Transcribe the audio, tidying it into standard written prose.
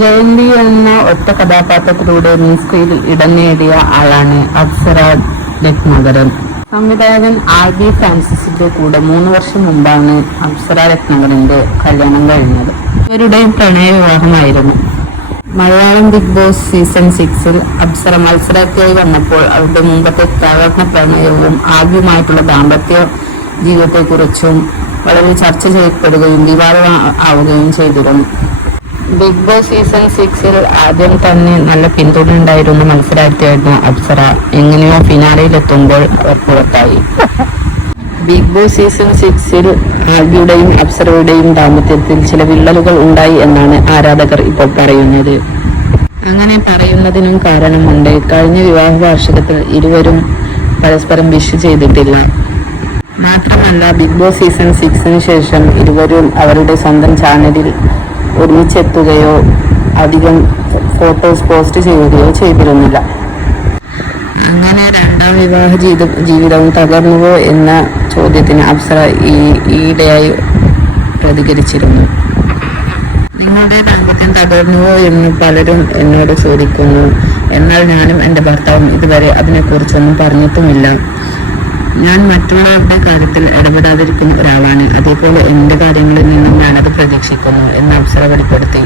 ജയന്തി എന്ന ഒറ്റ കഥാപാത്രത്തിലൂടെ മിനി സ്ക്രീനിൽ ഇടം നേടിയ ആളാണ് അപ്സര രത്നാകരൻ. സംവിധായകൻ RB ഫ്രാൻസിസിന്റെ കൂടെ 3 വർഷം മുമ്പാണ് അപ്സര രത്നാകരന്റെ കല്യാണം കഴിഞ്ഞത്. ഇവരുടെ പ്രണയ വിവാഹമായിരുന്നു. മലയാളം ബിഗ് ബോസ് സീസൺ 6-ൽ അപ്സര മത്സരാർത്ഥിയായി വന്നപ്പോൾ അവരുടെ മുമ്പത്തെ തകർന്ന പ്രണയവും ആദ്യമായിട്ടുള്ള ദാമ്പത്യ ജീവിതത്തെക്കുറിച്ചും വളരെ ചർച്ച ചെയ്യപ്പെടുകയും വിവാദമാവുകയും ചെയ്തിരുന്നു. ബിഗ് ബോസ് സീസൺ 6-ൽ ആദ്യം തന്നെ നല്ല പിന്തുണ ഉണ്ടായിരുന്ന മത്സരാർത്ഥിയായിരുന്ന അപ്സര എങ്ങനെയോ ഫിനാലയിലെത്തുമ്പോൾ അവർ പുറത്തായി. ബിഗ് ബോസ് സീസൺ 6-ൽ ആദ്യയുടെയും അപ്സരയുടെയും ദാമ്പത്യത്തിൽ ചില വിള്ളലുകൾ ഉണ്ടായി എന്നാണ് ആരാധകർ ഇപ്പോൾ പറയുന്നത്. അങ്ങനെ പറയുന്നതിനും കാരണമുണ്ട്. കഴിഞ്ഞ വിവാഹ വാർഷികത്തിൽ ഇരുവരും പരസ്പരം വിഷ് ചെയ്തിട്ടില്ല. മാത്രമല്ല ബിഗ് ബോസ് സീസൺ 6-ന് ശേഷം ഇരുവരും അവരുടെ സ്വന്തം ചാനലിൽ ഒരുമിച്ചെത്തുകയോ അധികം ഫോട്ടോസ് പോസ്റ്റ് ചെയ്യുകയോ ചെയ്തിരുന്നില്ല. അങ്ങനെ രണ്ടാം വിവാഹ ജീവിതവും തകർന്നുവോ എന്ന ചോദ്യത്തിന് അപ്സര ഈയിടെയായി പ്രതികരിച്ചിരുന്നു. നിങ്ങളുടെ ദാമ്പത്യം തകർന്നുവോ എന്ന് പലരും എന്നോട് ചോദിക്കുന്നു. എന്നാൽ ഞാനും എൻ്റെ ഭർത്താവും ഇതുവരെ അതിനെക്കുറിച്ചൊന്നും പറഞ്ഞിട്ടുമില്ല. ഞാൻ മറ്റുള്ളവരുടെ കാര്യത്തിൽ ഇടപെടാതിരിക്കുന്ന ഒരാളാണ്. അതേപോലെ എൻ്റെ കാര്യങ്ങളിൽ നിന്നും ഞാനത് പ്രതീക്ഷിക്കുന്നു എന്ന് അപ്സര വെളിപ്പെടുത്തി.